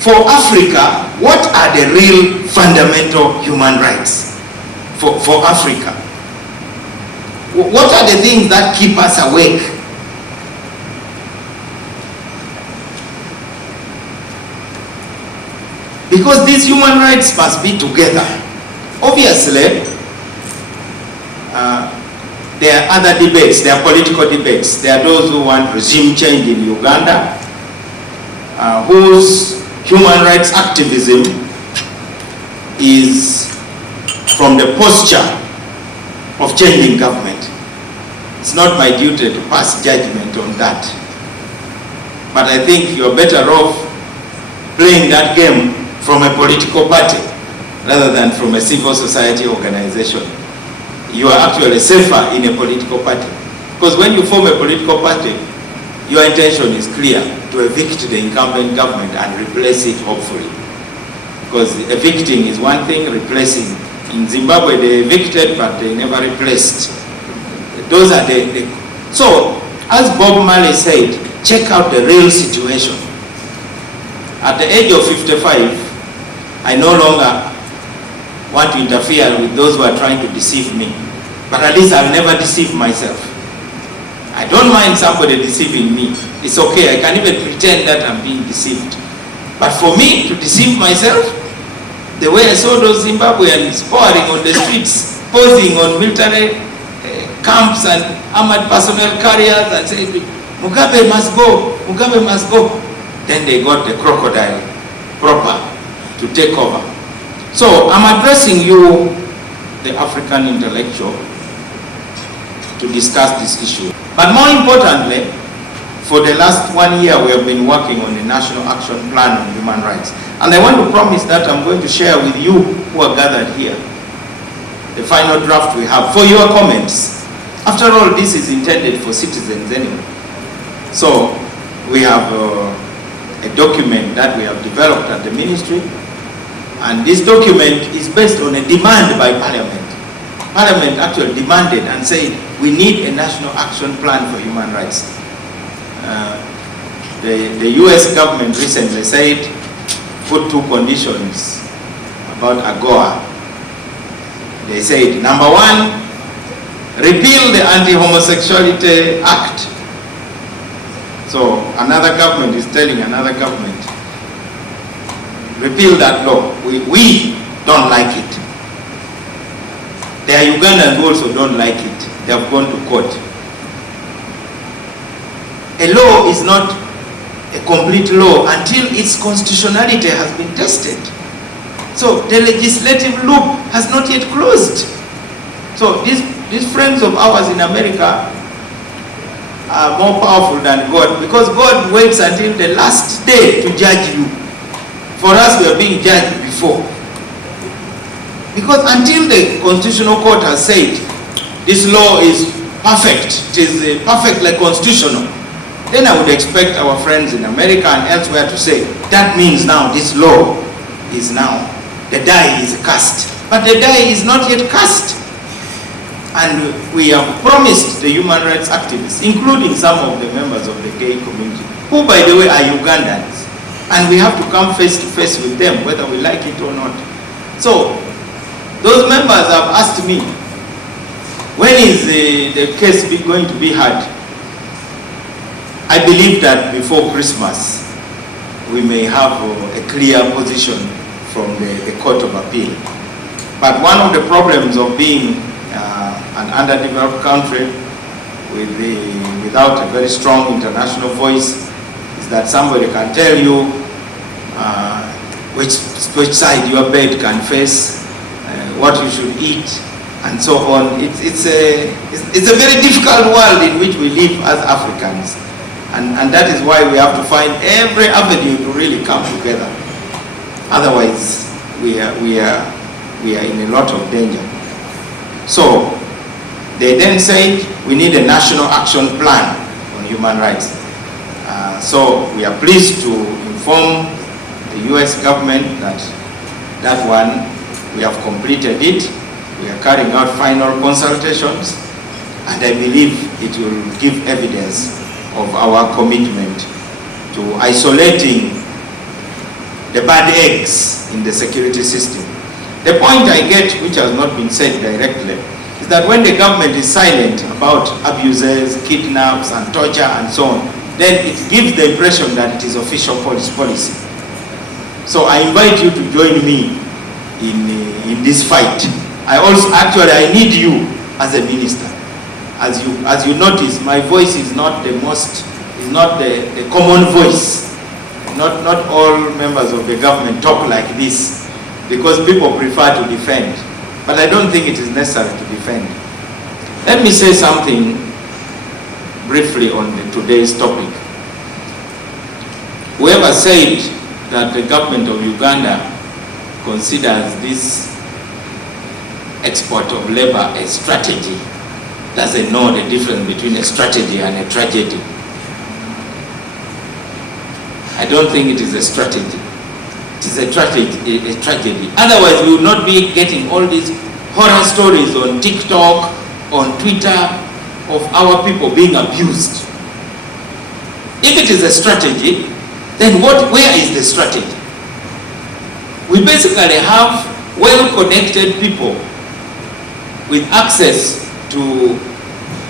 for Africa, what are the real fundamental human rights for Africa? What are the things that keep us awake? Because these human rights must be together. Obviously, there are other debates, there are political debates. There are those who want regime change in Uganda, whose human rights activism is from the posture of changing government. It's not my duty to pass judgment on that. But I think you're better off playing that game from a political party rather than from a civil society organization. You are actually safer in a political party. Because when you form a political party, your intention is clear, to evict the incumbent government and replace it, hopefully. Because evicting is one thing, replacing. In Zimbabwe they evicted, but they never replaced. Those are so, as Bob Marley said, check out the real situation. At the age of 55, I no longer want to interfere with those who are trying to deceive me. But at least I'll never deceive myself. I don't mind somebody deceiving me. It's okay, I can even pretend that I'm being deceived. But for me to deceive myself, the way I saw those Zimbabweans pouring on the streets, posing on military camps and armored personnel carriers and saying, Mugabe must go, Mugabe must go. Then they got the crocodile proper to take over. So I'm addressing you, the African intellectual, to discuss this issue. But more importantly, for the last 1 year we have been working on the National Action Plan on Human Rights. And I want to promise that I'm going to share with you who are gathered here the final draft we have for your comments. After all, this is intended for citizens anyway. So we have a document that we have developed at the ministry, and this document is based on a demand by Parliament. Parliament actually demanded and said, we need a national action plan for human rights. The US government recently said, put 2 conditions about AGOA. They said, number 1, repeal the AntiHomosexuality Act. So another government is telling another government, repeal that law. We don't like it. There are Ugandans who also don't like it. They have gone to court. A law is not a complete law until its constitutionality has been tested. So the legislative loop has not yet closed. So these friends of ours in America are more powerful than God, because God waits until the last day to judge you. For us, we are being judged before. Because until the Constitutional Court has said this law is perfect, it is perfectly constitutional, then I would expect our friends in America and elsewhere to say, that means now this law is now, the die is cast. But the die is not yet cast. And we have promised the human rights activists, including some of the members of the gay community, who by the way are Ugandans, and we have to come face to face with them, whether we like it or not. So, those members have asked me, when is the case going to be heard? I believe that before Christmas, we may have a clear position from the Court of Appeal. But one of the problems of being an underdeveloped country without a very strong international voice is that somebody can tell you which side your bed can face, what you should eat, and so on. It's a very difficult world in which we live as Africans, and that is why we have to find every avenue to really come together. Otherwise, we are in a lot of danger. So they then said we need a national action plan on human rights. So we are pleased to inform the US government that one, we have completed it. We are carrying out final consultations, and I believe it will give evidence of our commitment to isolating the bad eggs in the security system. The point I get, which has not been said directly, is that when the government is silent about abuses, kidnaps and torture and so on, then it gives the impression that it is official policy. So I invite you to join me in this fight. I need you as a minister. As you notice, my voice is not the common voice. Not all members of the government talk like this because people prefer to defend. But I don't think it is necessary to defend. Let me say something briefly on today's topic. Whoever said that the government of Uganda considers this export of labor a strategy doesn't know the difference between a strategy and a tragedy. I don't think it is a strategy. It is a tragedy. Otherwise, we would not be getting all these horror stories on TikTok, on Twitter, of our people being abused. If it is a strategy, then where is the strategy? We basically have well-connected people with access to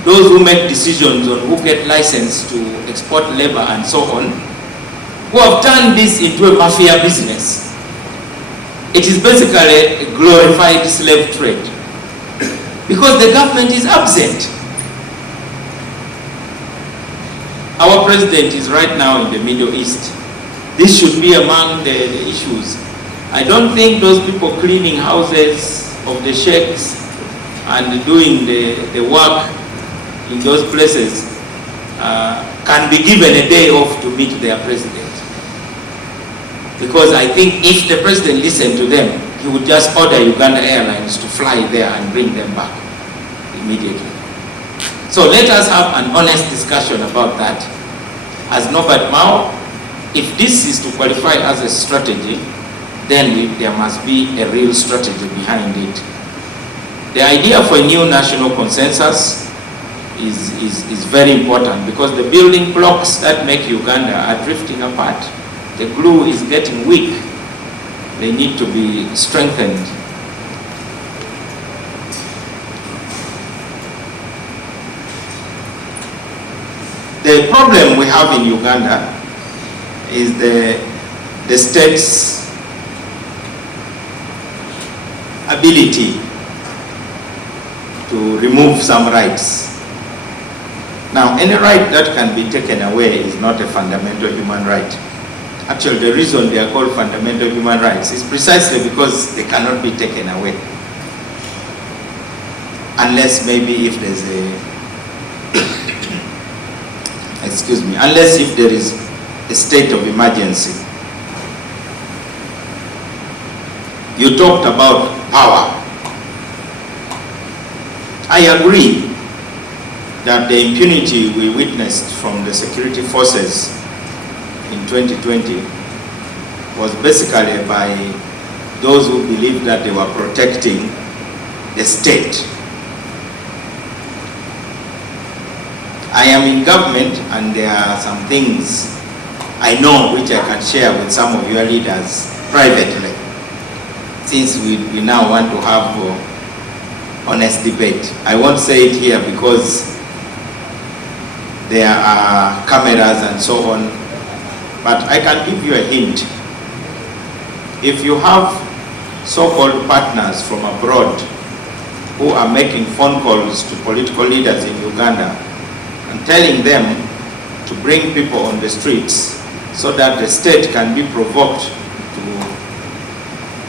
those who make decisions on who get licensed to export labor and so on, who have turned this into a mafia business. It is basically a glorified slave trade because the government is absent. Our president is right now in the Middle East. This should be among the issues. I don't think those people cleaning houses of the sheikhs and doing the work in those places can be given a day off to meet their president. Because I think if the president listened to them, he would just order Uganda Airlines to fly there and bring them back immediately. So let us have an honest discussion about that. As NOBERT MAO, if this is to qualify as a strategy, then there must be a real strategy behind it. The idea for a new national consensus is very important because the building blocks that make Uganda are drifting apart. The glue is getting weak. They need to be strengthened. The problem we have in Uganda is the state's ability to remove some rights. Now, any right that can be taken away is not a fundamental human right. Actually, the reason they are called fundamental human rights is precisely because they cannot be taken away. Unless maybe if there's unless if there is a state of emergency. You talked about power. I agree that the impunity we witnessed from the security forces in 2020 was basically by those who believed that they were protecting the state. I am in government and there are some things I know which I can share with some of your leaders privately, since we now want to have honest debate. I won't say it here because there are cameras and so on, but I can give you a hint. If you have so-called partners from abroad who are making phone calls to political leaders in Uganda and telling them to bring people on the streets so that the state can be provoked to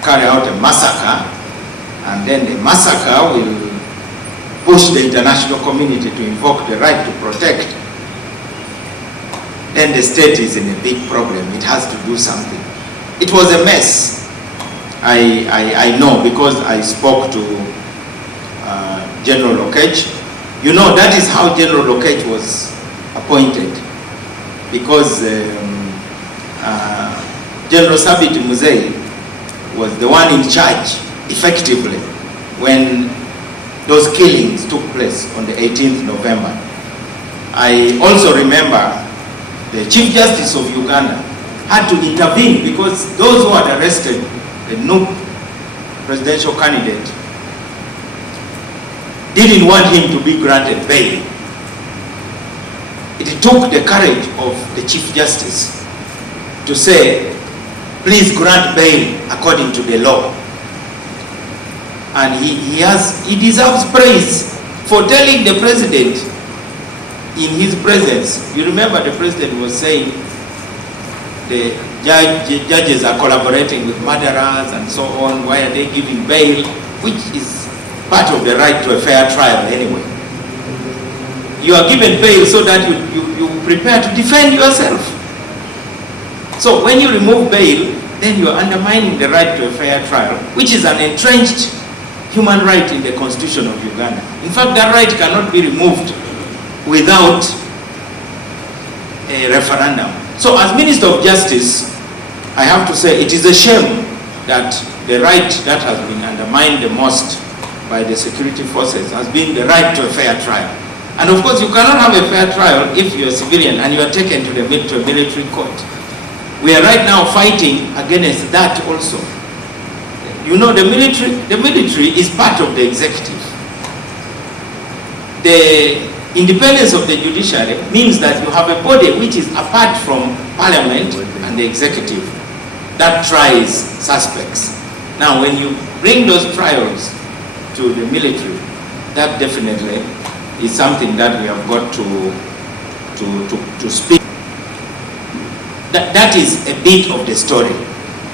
carry out a massacre, and then the massacre will push the international community to invoke the right to protect, then the state is in a big problem. It has to do something. It was a mess. I know because I spoke to General Lokech. You know, that is how General Lokech was appointed, because General Sabit Museveni was the one in charge, effectively, when those killings took place on the 18th November. I also remember the Chief Justice of Uganda had to intervene because those who had arrested the new presidential candidate didn't want him to be granted bail. It took the courage of the Chief Justice to say, please grant bail according to the law. And he deserves praise for telling the president in his presence. You remember the president was saying the judges are collaborating with murderers and so on. Why are they giving bail? Which is part of the right to a fair trial anyway. You are given bail so that you prepare to defend yourself. So when you remove bail, then you are undermining the right to a fair trial, which is an entrenched human right in the Constitution of Uganda. In fact, that right cannot be removed without a referendum. So as Minister of Justice, I have to say it is a shame that the right that has been undermined the most by the security forces has been the right to a fair trial. And of course, you cannot have a fair trial if you're a civilian and you are taken to a military court. We are right now fighting against that also. You know, the military is part of the executive. The independence of the judiciary means that you have a body which is apart from parliament and the executive that tries suspects. Now, when you bring those trials to the military, that definitely is something that we have got to speak. That is a bit of the story.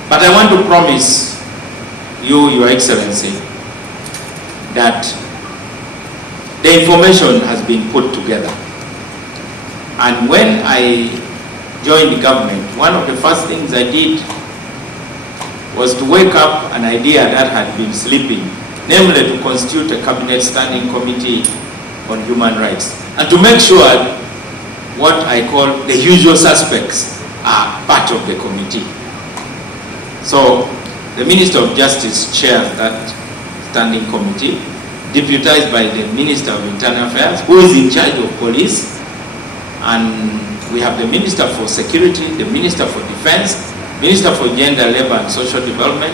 But I want to promise you, Your Excellency, that the information has been put together. And when I joined the government, one of the first things I did was to wake up an idea that had been sleeping, namely to constitute a cabinet standing committee on human rights, and to make sure what I call the usual suspects are part of the committee. So the Minister of Justice chairs that standing committee, deputized by the Minister of Internal Affairs, who is in charge of police, and we have the Minister for Security, the Minister for Defense, Minister for Gender, Labor and Social Development,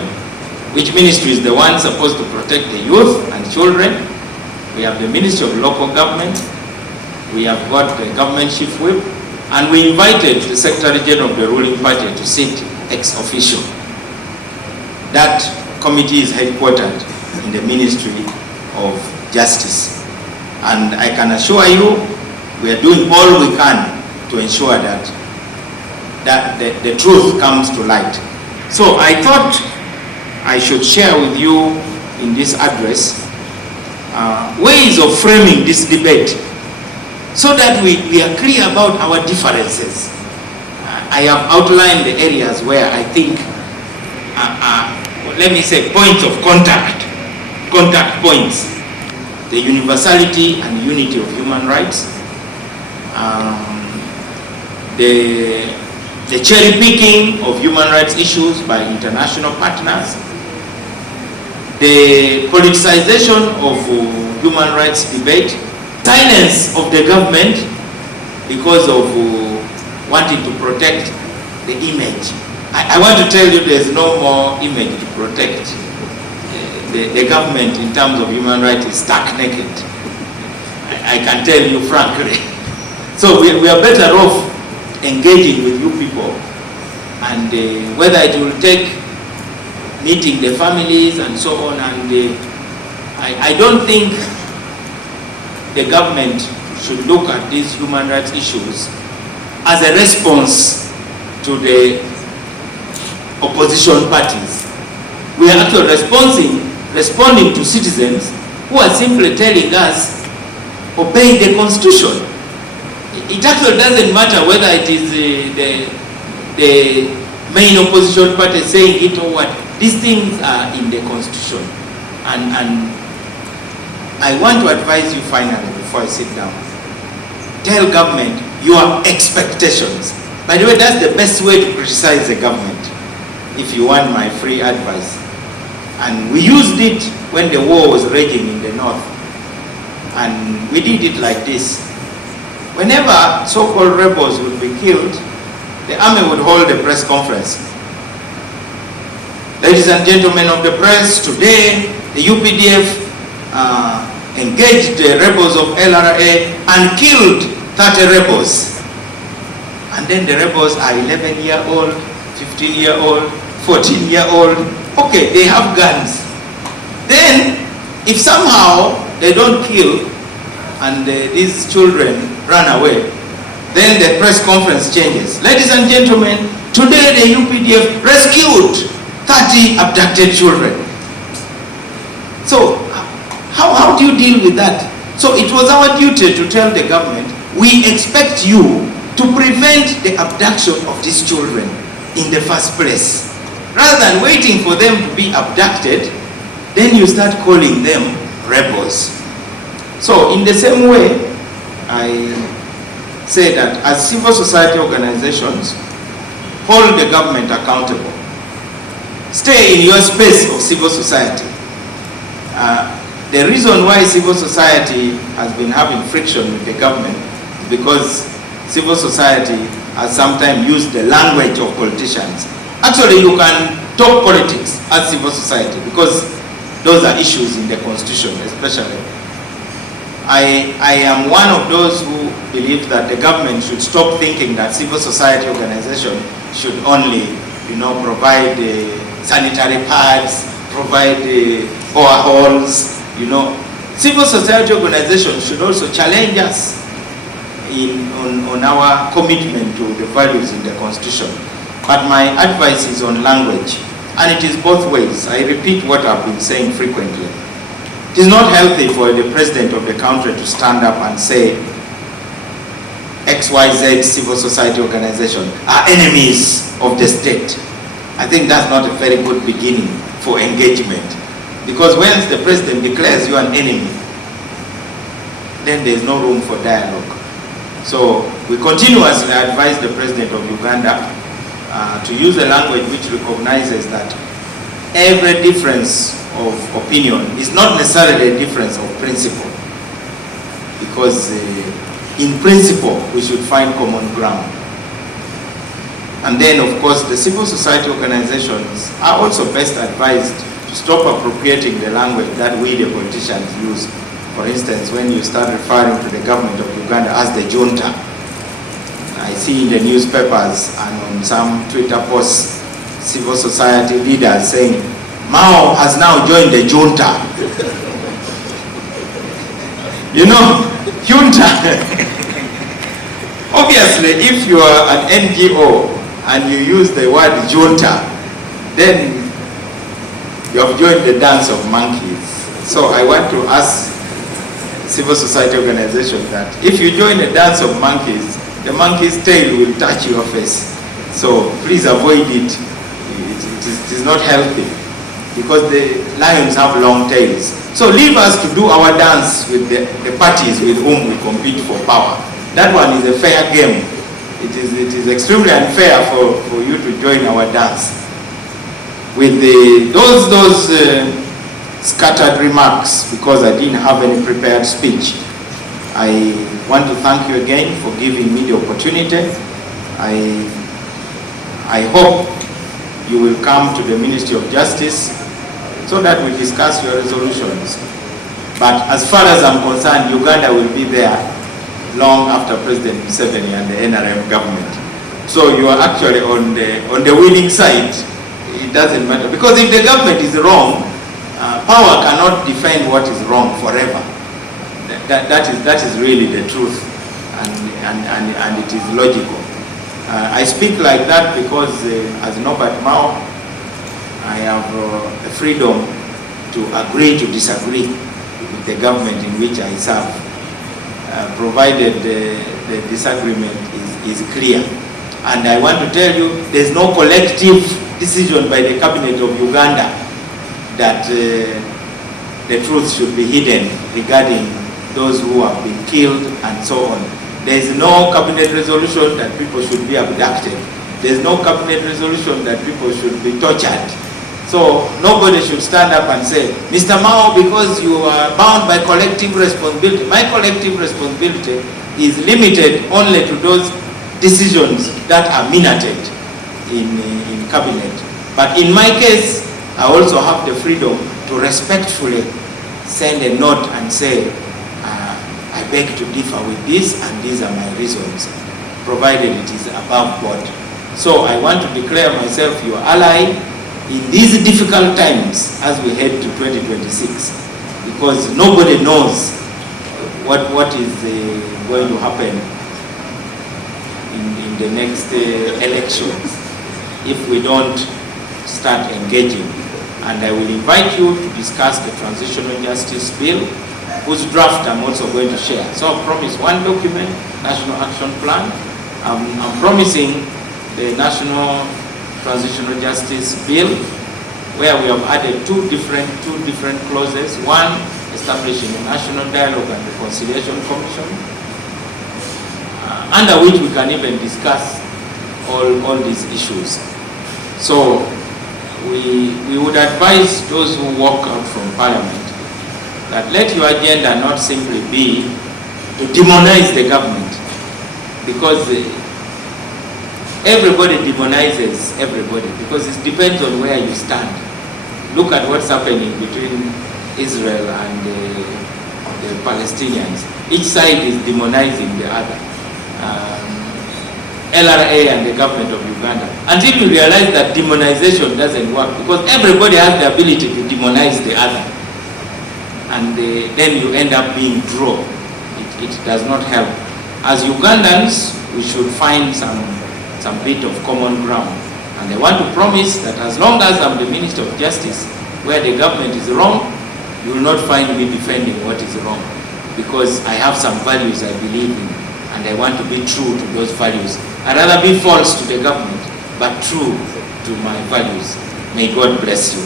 which ministry is the one supposed to protect the youth and children. We have the Ministry of Local Government, we have got the Government Chief Whip, and we invited the Secretary General of the ruling party to sit ex officio. That committee is headquartered in the Ministry of Justice. And I can assure you, we are doing all we can to ensure that the truth comes to light. So I thought I should share with you in this address ways of framing this debate so that we are clear about our differences. I have outlined the areas where I think let me say points of contact points, the universality and unity of human rights, the cherry picking of human rights issues by international partners, the politicization of human rights debate, silence of the government because of wanting to protect the image. I want to tell you there's no more image to protect. The government in terms of human rights is stark naked. I can tell you frankly. So we are better off engaging with you people, and whether it will take meeting the families and so on, and I don't think the government should look at these human rights issues as a response to the opposition parties. We are actually responding to citizens who are simply telling us, obey the Constitution. It actually doesn't matter whether it is the main opposition party saying it or what. These things are in the Constitution. And I want to advise you finally, before I sit down, tell government your expectations. By the way, that's the best way to criticize the government, if you want my free advice. And we used it when the war was raging in the north. And we did it like this. Whenever so-called rebels would be killed, the army would hold a press conference. Ladies and gentlemen of the press, today the UPDF engaged the rebels of LRA and killed 30 rebels. And then the rebels are 11-year-old, 15-year-old, 14-year-old. Okay, they have guns. Then, if somehow they don't kill and these children run away, then the press conference changes. Ladies and gentlemen, today the UPDF rescued 30 abducted children. So, how do you deal with that? So it was our duty to tell the government, we expect you to prevent the abduction of these children in the first place. Rather than waiting for them to be abducted, then you start calling them rebels. So in the same way, I say that as civil society organizations, hold the government accountable. Stay in your space of civil society. The reason why civil society has been having friction with the government is because civil society has sometimes used the language of politicians. Actually, you can talk politics as civil society because those are issues in the constitution, especially. I am one of those who believe that the government should stop thinking that civil society organization should only, provide sanitary pads, provide boreholes. Civil society organizations should also challenge us on our commitment to the values in the Constitution. But my advice is on language, and it is both ways. I repeat what I've been saying frequently. It is not healthy for the president of the country to stand up and say XYZ civil society organization are enemies of the state. I think that's not a very good beginning for engagement. Because once the president declares you an enemy, then there's no room for dialogue. So we continuously advise the president of Uganda to use a language which recognizes that every difference of opinion is not necessarily a difference of principle. Because in principle, we should find common ground. And then, of course, the civil society organizations are also best advised to stop appropriating the language that we, the politicians, use. For instance, when you start referring to the government of Uganda as the junta, I see in the newspapers and on some Twitter posts, civil society leaders saying, Mao has now joined the junta. Junta. Obviously, if you are an NGO and you use the word junta, then you have joined the dance of monkeys. So I want to ask civil society organizations that if you join the dance of monkeys, the monkey's tail will touch your face. So please avoid it. It is not healthy because the lions have long tails. So leave us to do our dance with the parties with whom we compete for power. That one is a fair game. It is extremely unfair for you to join our dance. With those scattered remarks, because I didn't have any prepared speech, I want to thank you again for giving me the opportunity. I hope you will come to the Ministry of Justice so that we discuss your resolutions. But as far as I'm concerned, Uganda will be there long after President Museveni and the NRM government. So you are actually on the winning side. It doesn't matter. Because if the government is wrong, power cannot defend what is wrong forever. That is really the truth, and it is logical. I speak like that because as NOBERT MAO, I have the freedom to agree to disagree with the government in which I serve, provided the disagreement is clear. And I want to tell you, there's no collective decision by the cabinet of Uganda that the truth should be hidden regarding those who have been killed and so on. There is no cabinet resolution that people should be abducted. There is no cabinet resolution that people should be tortured. So nobody should stand up and say, Mr. Mao, because you are bound by collective responsibility. My collective responsibility is limited only to those decisions that are minuted in cabinet. But in my case, I also have the freedom to respectfully send a note and say, I beg to differ with this, and these are my reasons, provided it is above board. So I want to declare myself your ally in these difficult times as we head to 2026, because nobody knows what is going to happen in the next elections if we don't start engaging. And I will invite you to discuss the Transitional Justice Bill, whose draft I'm also going to share. So I've promised one document, National Action Plan. I'm promising the National Transitional Justice Bill, where we have added two different clauses. One, establishing a National Dialogue and Reconciliation Commission, under which we can even discuss all these issues. So we would advise those who walk out from Parliament that let your agenda not simply be to demonize the government, because everybody demonizes everybody, because it depends on where you stand. Look at what's happening between Israel and the Palestinians. Each side is demonizing the other. LRA and the government of Uganda. Until you realize that demonization doesn't work, because everybody has the ability to demonize the other. And then you end up being drawn. It does not help. As Ugandans, we should find some bit of common ground. And I want to promise that as long as I'm the Minister of Justice, where the government is wrong, you will not find me defending what is wrong, because I have some values I believe in, and I want to be true to those values. I'd rather be false to the government, but true to my values. May God bless you.